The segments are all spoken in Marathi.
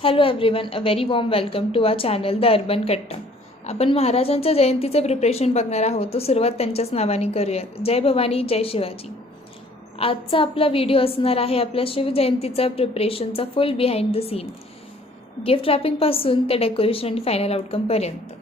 Hello everyone, a very warm welcome to our channel the urban Katta. आपण महाराजांच्या जयंतीचं प्रिपरेशन बघणार आहोत. तो सुरुवात त्यांच्याच नावाने करूयात. जय भवानी, जय शिवाजी. आजचा आपला व्हिडिओ असणार आहे आपल्या शिवजयंतीचा प्रिपरेशनचा full behind the scene, gift रॅपिंगपासून ते डेकोरेशन आणि फायनल आउटकमपर्यंत.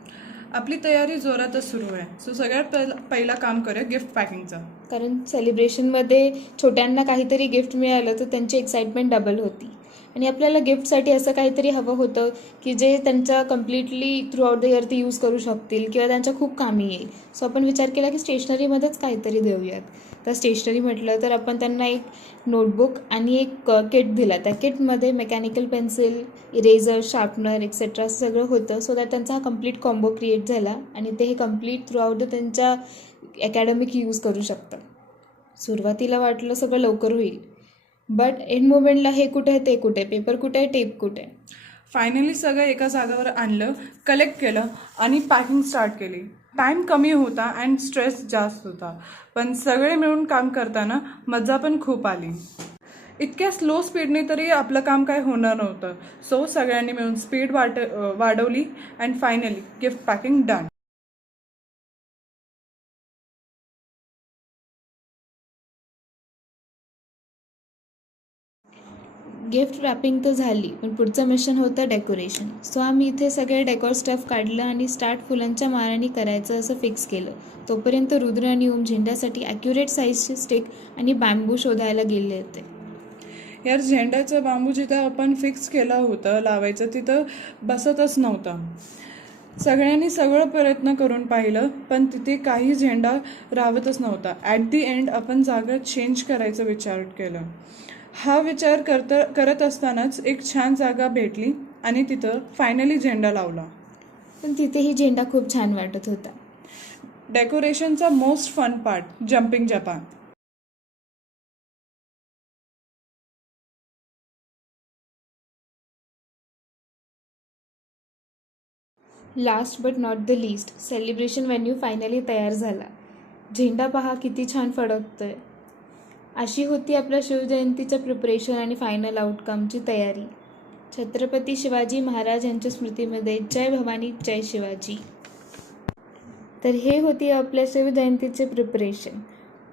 आपली तयारी जोरातच सुरू आहे. सो सगळ्यात पहिला काम करूया गिफ्ट पॅकिंगचं. कारण सेलिब्रेशनमध्ये छोट्यांना काहीतरी गिफ्ट मिळालं तर त्यांची एक्साइटमेंट डबल होती. आणि आपल्याला गिफ्टसाठी असं काहीतरी हवं होतं की जे त्यांच्या completely through out the year ते यूज करू शकतील किंवा त्यांच्या खूप कामी येईल. सो आपण विचार केला की स्टेशनरीमध्येच काहीतरी देऊयात. तर स्टेशनरी म्हटलं तर आपण त्यांना एक नोटबुक आणि एक किट दिला. त्या किटमध्ये mechanical pencil, eraser, sharpener etcetera सगळं होतं. सो दॅट त्यांचा हा कम्प्लीट कॉम्बो क्रिएट झाला आणि ते हे कम्प्लीट थ्रू आउट द त्यांच्या अकॅडमिक यूज करू शकतात. सुरुवातीला वाटलं सगळं लवकर होईल, बट एंड मोमेंटला हे कुठे आहे, ते कुठे, पेपर कुठे आहे, टेप कुठे. फायनली सगळं एका जागावर आणलं, कलेक्ट केलं आणि पॅकिंग स्टार्ट केली. टाईम कमी होता अँड स्ट्रेस जास्त होता, पण सगळे मिळून काम करताना मजा पण खूप आली. इतक्या स्लो स्पीडने तरी आपलं काम काय होणार नव्हतं. सो सगळ्यांनी मिळून स्पीड वाढवली and finally gift packing done. Gift wrapping तर झाली, पण पुढचं मिशन होतं डेकोरेशन. सो आम्ही इथे सगळे डेकोर स्टफ काढलं आणि स्टार्ट फुलांच्या माराने करायचं असं फिक्स केलं. तोपर्यंत रुद्र आणि ओम झेंड्यासाठी ॲक्युरेट साईजचे स्टिक आणि बॅम्बू शोधायला गेले होते. यार, झेंड्याचं बांबू जिथं आपण फिक्स केलं होतं लावायचं तिथं बसतच नव्हतं. सगळ्यांनी सगळं प्रयत्न करून पाहिलं, पण तिथे काही झेंडा राहतच नव्हता. ॲट दी एंड आपण जागा चेंज करायचा विचार केला. हा विचार करत असतानाच एक छान जागा भेटली आणि तिथं फायनली झेंडा लावला. पण तिथेही झेंडा खूप छान वाटत होता. डेकोरेशनचा most fun part, jumping Japan. Last but not the least, celebration venue finally तयार झाला. झेंडा पहा किती छान फडकतोय. अशी होती आपल्या शिवजयंतीच्या प्रिपरेशन आणि फायनल आउटकमची तयारी. छत्रपती शिवाजी महाराज यांच्या स्मृतीमध्ये जय भवानी, जय शिवाजी. तर हे होती आपल्या शिवजयंतीचे प्रिपरेशन.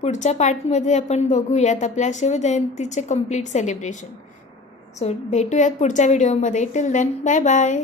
पुढच्या पार्टमध्ये आपण बघूयात आपल्या शिवजयंतीचे कम्प्लीट सेलिब्रेशन. सो भेटूयात पुढच्या व्हिडिओमध्ये. Till then, bye bye.